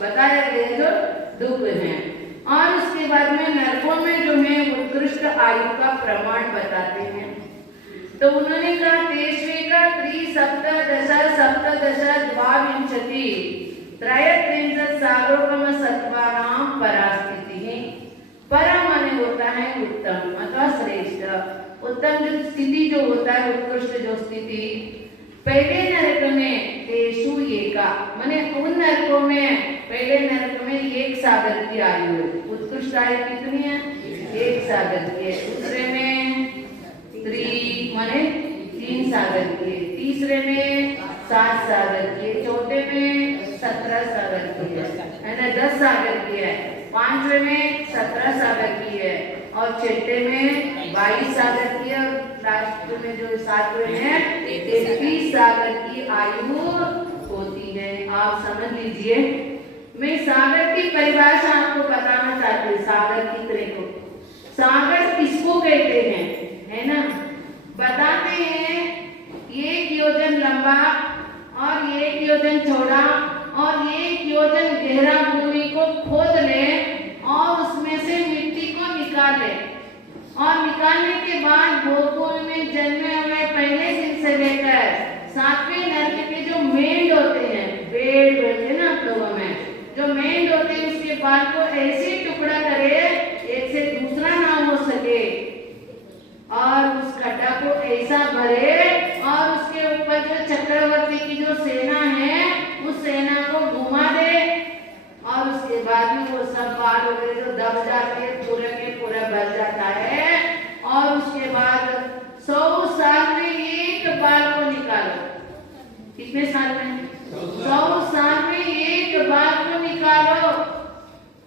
बताया गया जो दुख है। और उसके बाद में नरकों में जो है उत्कृष्ट आयु का प्रमाण बताते हैं। तो उन्होंने कहा तेष्वेका त्रिसप्तदश सप्तदश द्वाविंशति त्रयत्रिंशत् सागरोपम सत्वानां परास्थितिः। परम माने होता है उत्तम अथवा श्रेष्ठ। उत्तम जो स्थिति जो होता है उत्कृष्ट जो स्थिति पहले नरक में तेषु एका माने उन नरकों में पहले नरक में 1 सागर की आयु है। उत्कृष्ट आयु कितनी है? 1 सागर की है। दूसरे में 3 माने 3 सागर की है। तीसरे में 7 सागर की है। चौथे में 17 सागर की है ना, 10 सागर की है। पांचवे में 17 सागर की है और छठे में 22 सागर की है और लास्ट में जो 7वें है 31 सागर की आयु होती है। आप समझ लीजिए। मैं सागर की परिभाषा आपको बताना चाहती हूँ। सागर कितने को सागर किसको कहते हैं है ना, बताते हैं 1 योजन लंबा और 1 योजन चौड़ा और 1 योजन गहरा भूमि को खोद ले और उसमें से मिट्टी को निकाल ले और निकालने के बाद भूगोल में जन्मे हुए पहले दिन से लेकर 7वें नरक के जो मेंढ होते हैं, पेड़ बोलते हैं ना आप लोगों में, जो मेंढ होते हैं उसके बाल को ऐसे टुकड़ा करे एक से दूसरा ना हो सके और उस खड्डा को ऐसा भरे और उसके ऊपर जो चक्रवर्ती की जो सेना है उस सेना को घुमा दे और उसके बाद में वो सब बाल वगैरह जो दब जाते हैं पूरे के पूरा भर जाता है और उसके बाद 100 साल में 1 बाल को निकालो। कितने साल में? 100 साल में 1 बाल को निकालो।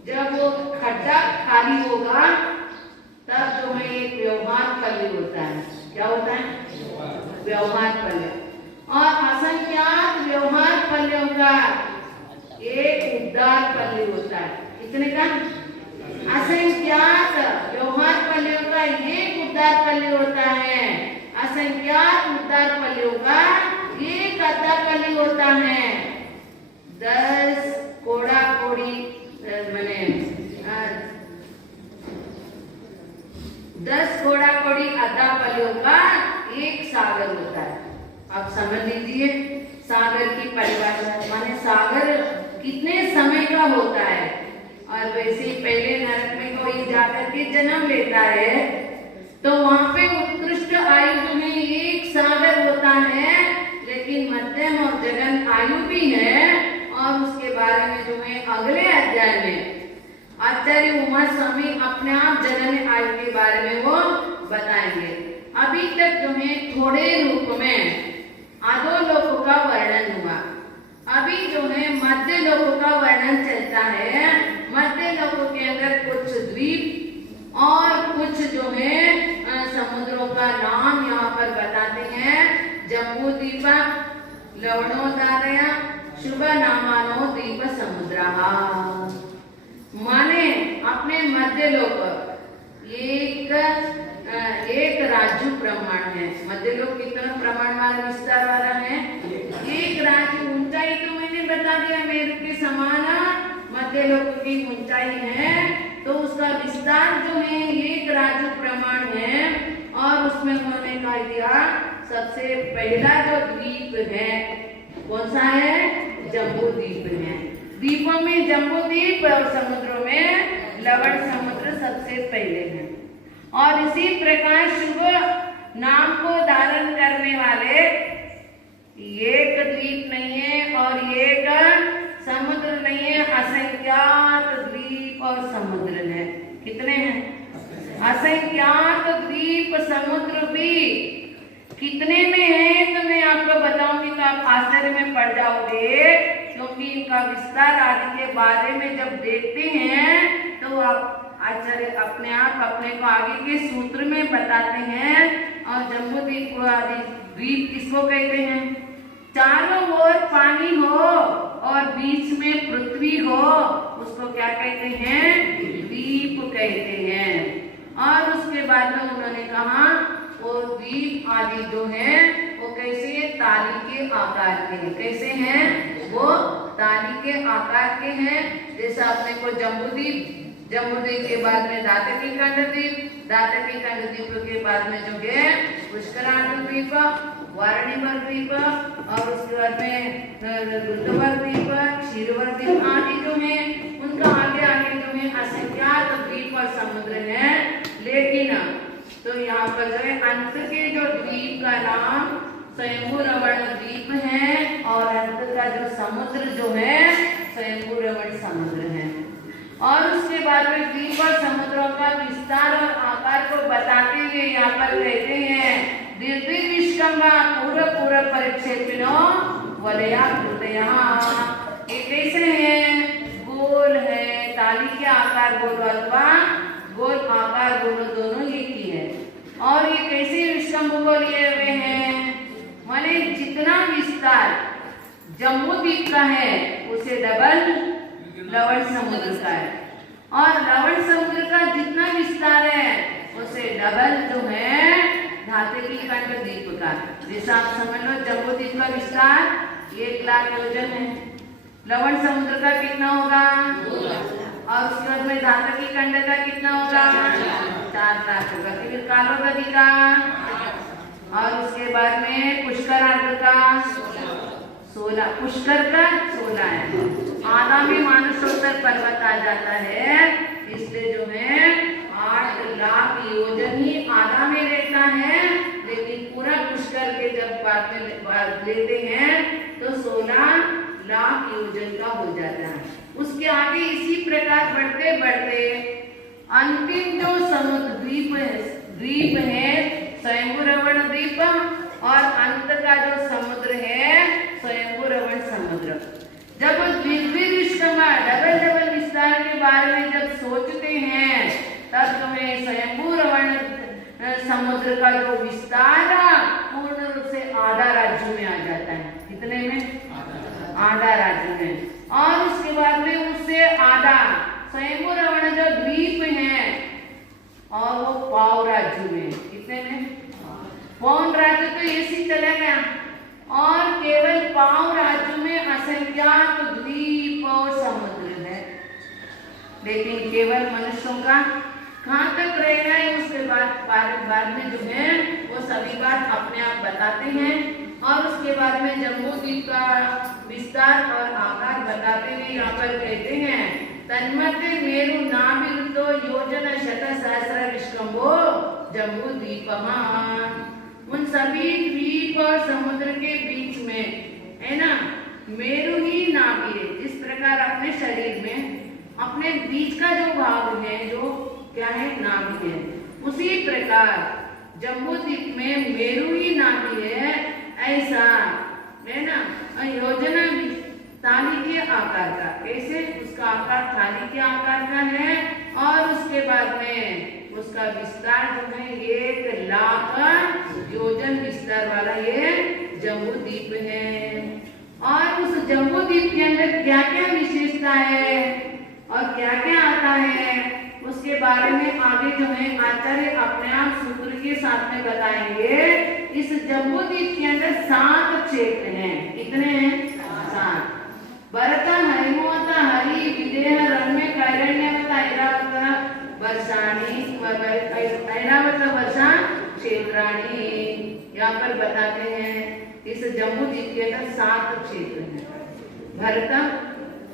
जब वो खड्डा खाली होगा तब जो है एक व्यवहार पल्ले होता है। क्या होता है? व्यवहार पल्ले। और असंख्यात व्यवहार पल्लों का एक उद्धार पल्ले होता है। कितने का? असंख्यात व्यवहार पल्लों का एक उद्धार पल्ले होता है। असंख्यात उद्धार पल्लों का एक उद्धार पल्ले होता है। 10 कोड़ा कोड़ी मैंने 10 कोड़ा कोड़ी अर्धापलियों का एक सागर होता है। अब समझ लीजिए सागर की परिभाषा, माने सागर कितने समय का होता है। और वैसे ही पहले नरक में कोई जाकर के जन्म लेता है तो वहां पे उत्कृष्ट आयु जो है एक सागर होता है, लेकिन मध्यम और जघन आयु भी है। और उसके बारे में जो है अगले अध्याय में आचार्य उमा स्वामी अपने आप जघन आयु के बारे में वो बताएंगे। अभी तक जो है थोड़े रूप में अधोलोक का वर्णन हुआ। अभी जो है मध्य लोक का वर्णन चलता है। मध्य लोक के अंदर कुछ द्वीप और कुछ जो है समुद्रों का नाम यहाँ पर बताते हैं। जम्बू द्वीप, लवणोदय, शुभ नामानो द्वीप समुद्र। माने अपने मध्य लोक एक राज्य प्रमाण है। मध्य लोक कितना प्रमाण वाला विस्तार वाला है? एक राज्य। ऊंचाई तो मैंने बता दिया मेरु के समान मध्य लोक की ऊंचाई है, तो उसका विस्तार जो है एक राज्य प्रमाण है। और उसमें उन्होंने कह दिया सबसे पहला जो द्वीप है कौन सा है? जम्बू द्वीप है। द्वीपों में जम्बू द्वीप और समुद्रों में लवण समुद्र सबसे पहले है। और इसी प्रकार शुभ नाम को धारण करने वाले एक द्वीप नहीं है और एक समुद्र नहीं है, असंख्यात द्वीप और समुद्र है। कितने हैं? असंख्यात द्वीप समुद्र भी कितने में है तो मैं आपको बताऊंगी तो आप आश्चर्य में पड़ जाओगे, क्योंकि इनका विस्तार आदि के बारे में जब देखते हैं तो आप आचार्य अपने आप अपने को आगे के सूत्र में बताते हैं। और जम्बू द्वीप को आदि द्वीप किसको कहते हैं? चारों ओर पानी हो और बीच में पृथ्वी हो, उसको क्या कहते हैं? द्वीप कहते हैं। और उसके बाद में उन्होंने कहा वो द्वीप आदि जो है वो कैसे? ताली के आकार के हैं। कैसे हैं? वो ताली के आकार के हैं। जैसा अपने को जम्बूद्वीप, जम्बूद्वीप के बाद में दातकी खंड द्वीप, दातकी खंड द्वीप के बाद में जो है पुष्करांत द्वीप, वारणीवर द्वीप, और उसके बाद में रुद्रवर द्वीप, क्षीरवर द्वीप आदि जो है उनका आगे आगे जो है असंख्यात द्वीप और समुद्र है। लेकिन तो यहाँ पर जो है अंत के जो द्वीप का नाम स्वयंभू रमण द्वीप है और अंत का जो समुद्र जो है स्वयंभू रमण समुद्र है। और उसके बाद में द्वीप और समुद्रों का विस्तार और आकार को बताते हुए यहाँ पर कहते हैं दीर्घ विष्कंभा पूर्व पूर्व परिक्षेपिनो वलया कृतया। ये कैसे है? गोल है, ताली के आकार बोलो अथवा गोल आकार बोलो, दोनों एक ही है। और ये कैसे विष्कंभ को लिए हुए हैं? माने जितना विस्तार जम्बू द्वीप का है उसे डबल लवण समुद्र का है, और लवण समुद्र का जितना विस्तार है उसे डबल जो है धातकी खंड द्वीप का। जैसा आप समझ लो जम्बू द्वीप का विस्तार 1 लाख योजन है, लवण समुद्र का कितना होगा? और उसके बाद में धातकी खंड का कितना होगा? 4 लाख होगा। फिर कालो नदी का, और उसके बाद में पुष्कर आर्द्र का 16, पुष्कर का 16 है। आधा में मानसोत्तर पर्वत आ जाता है, इसलिए जो है 8 लाख योजन ही आधा में रहता है। लेकिन पूरा पुष्कर के जब बाद में लेते हैं तो 16 लाख योजन का हो जाता है। उसके आगे इसी प्रकार बढ़ते बढ़ते अंतिम जो समुद्र द्वीप है स्वयंभू रमण द्वीप, और अंत का जो समुद्र है स्वयंभू रमण समुद्र। जब द्विविष्कंभा डबल डबल विस्तार के बारे में जब सोचते हैं तब तुम्हें स्वयंभू रमण समुद्र का जो विस्तार पूर्ण रूप से आधा राज्य में आ जाता है। कितने में? आधा राज्य में। और उसके बाद में उससे आधा स्वयंभू रमण जो द्वीप है और वो पाव राज्य में। कितने में? पौन राज्य तो ऐसी चला गया, और केवल पाव राज्य में असंख्यात द्वीप और समुद्र है। लेकिन केवल मनुष्यों का कहाँ तक रहना है उसके बाद में जो है वो सभी बात अपने आप बताते हैं। और उसके बाद में जम्बू द्वीप का विस्तार और आकार बताते हुए यहाँ पर कहते हैं तन्मध्य मेरु नाभिरुद्धो योजन शत सहस्र विश्कंभो जम्बू द्वीप। उन सभी द्वीप और समुद्र के बीच में है ना मेरु ही नाभि है। जिस प्रकार अपने शरीर में अपने बीच का जो भाग है जो क्या है नाभि है, उसी प्रकार जम्बू द्वीप में मेरु ही नाभि है। ऐसा है ना योजना थाली के आकार का, कैसे उसका आकार थाली के आकार का है। और उसके बाद में उसका विस्तार जो है 1 लाख योजन विस्तार वाला ये जम्बू द्वीप है। और उस जम्बू द्वीप के अंदर क्या क्या विशेषता है और क्या क्या आता है उसके बारे में आगे जो है आचार्य अपने आप सूत्र के साथ में बताएंगे। इस जम्बू द्वीप के अंदर 7 क्षेत्र हैं। कितने हैं? 7। भरत हरिमोहत हरि विदेह रम्य कैरण्यवत ऐरावत वर्षाणी ऐरावत वर्षा क्षेत्राणी यहाँ पर बताते हैं। इस जम्बू द्वीप के अंदर 7 क्षेत्र हैं। भरत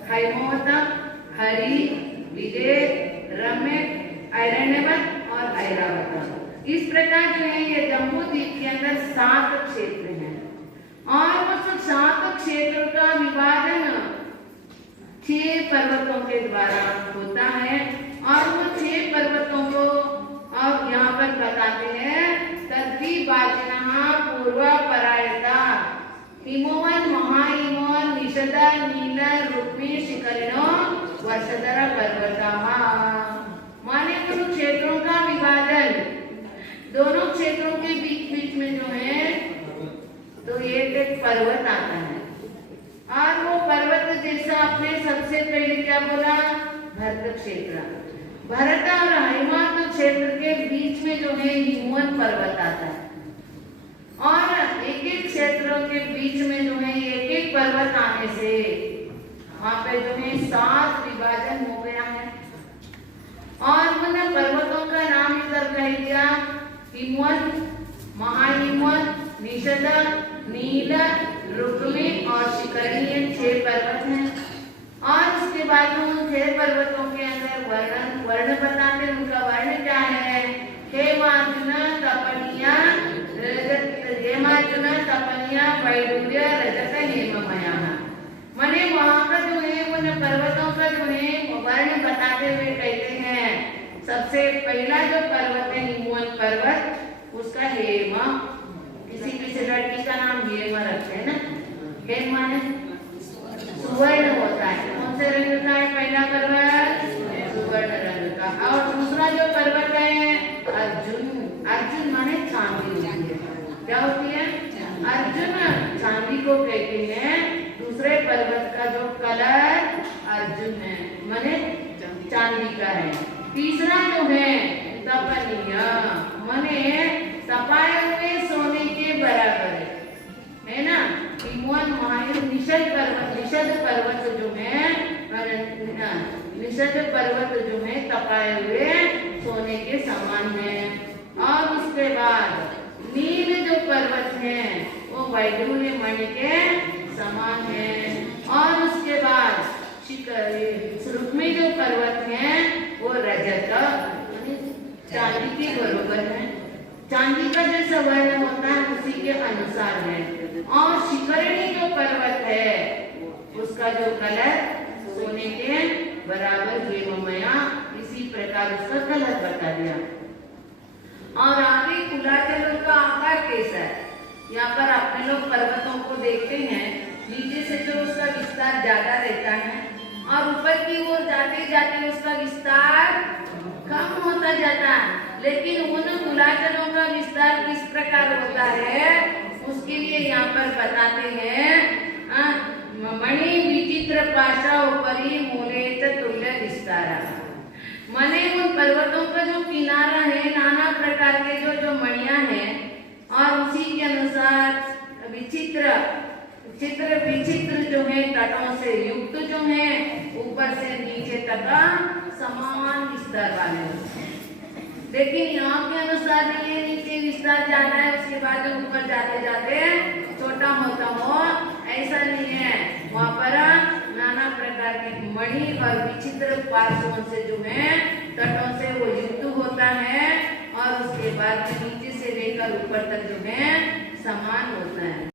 हैमोवत हरि विदेह रम्य ऐरण्यवत और ऐरावत। इस प्रकार जो है ये जम्बू द्वीप के अंदर 7 क्षेत्र हैं। और उस 7 क्षेत्र का विभाजन 6 पर्वतों के द्वारा होता है। और वो 6 पर्वतों को अब यहाँ पर बताते हैं तद्विभाजनः पूर्व परायता हिमोवन महाहिमोवन निषद नील रुक्मी शिखरिणो वर्षधर पर्वतः। माने उन क्षेत्रों का विभाजन दोनों क्षेत्रों के बीच में जो है तो एक पर्वत आता है। और वो पर्वत जैसा आपने सबसे पहले क्या बोला भरत क्षेत्र। भरत और हिमालय क्षेत्र के बीच में जो है हिमवत पर्वत आता है। और एक क्षेत्रों के बीच में जो है एक पर्वत आने से वहां पे जो है 7 विभाजन हो गया है। और उन पर्वतों का नाम इधर कह दिया हिमवत, महाहिमवत, निषद, नील, रुक्मी और शिखरी। ये 6 पर्वत हैं। और उसके बाद उन 6 पर्वतों के अंदर वर्ण बताते हैं। उनका वर्ण क्या है? हेमार्जुन तपनिया वैडूर्य रजत हेममया। माने वहां का जो है उन पर्वतों का जो है वर्ण बताते हुए कहते हैं सबसे पहला जो पर्वत है हिमवत पर्वत उसका हेम। किसी लड़की का नाम हेम रखते हैं ना। हेम माने सुवर्ण होता है। कौन से रंग का है पहला पर्वत? सुवर्ण रंग का। और दूसरा जो पर्वत है अर्जुन। अर्जुन माने चांदी होती है। क्या होती है? अर्जुन चांदी को कहते हैं। दूसरे पर्वत का जो कलर अर्जुन है माने चांदी का है। तीसरा जो है तपनीय माने तपाए हुए सोने के बराबर है ना। हिमवन महायुर निषद पर्वत जो है निषद पर्वत जो है तपाए हुए सोने के समान है। और उसके बाद नील जो पर्वत है वो वैडूर्य मणि के समान है। और उसके बाद रुक्मी जो पर्वत है वो रजत चांदी के बरोबर है। चांदी का जैसा वर्ण होता है उसी के अनुसार है। और शिखरणी जो पर्वत है उसका जो कलर सोने के बराबर हेममया। इसी प्रकार उसका कलर बता दिया। और आगे कुलाचलों का आकार कैसा है? यहाँ पर अपने लोग पर्वतों को देखते हैं नीचे से जो उसका विस्तार ज्यादा रहता है और ऊपर की ओर जाते जाते उसका विस्तार कम होता जाता है। लेकिन उन कुलाचलों का विस्तार किस प्रकार होता है उसके लिए यहाँ पर बताते हैं मणि विचित्र पाशा उपरी मूलेत तुल्य विस्तारा। माने उन पर्वतों का जो किनारा है नाना प्रकार के जो मणियां हैं और उसी के अनुसार विचित्र जो है तटों से युक्त जो है ऊपर से नीचे तक समान विस्तार वाले होते हैं। लेकिन यहाँ के अनुसार नहीं है, नीचे विस्तार ज्यादा है, उसके बाद ऊपर जाते जाते छोटा होता हो, ऐसा नहीं है। वहाँ पर नाना प्रकार के मणि और विचित्र पार्श्वों से जो है तटों से वो युक्त होता है, और उसके बाद नीचे से लेकर ऊपर तक जो है समान होता है।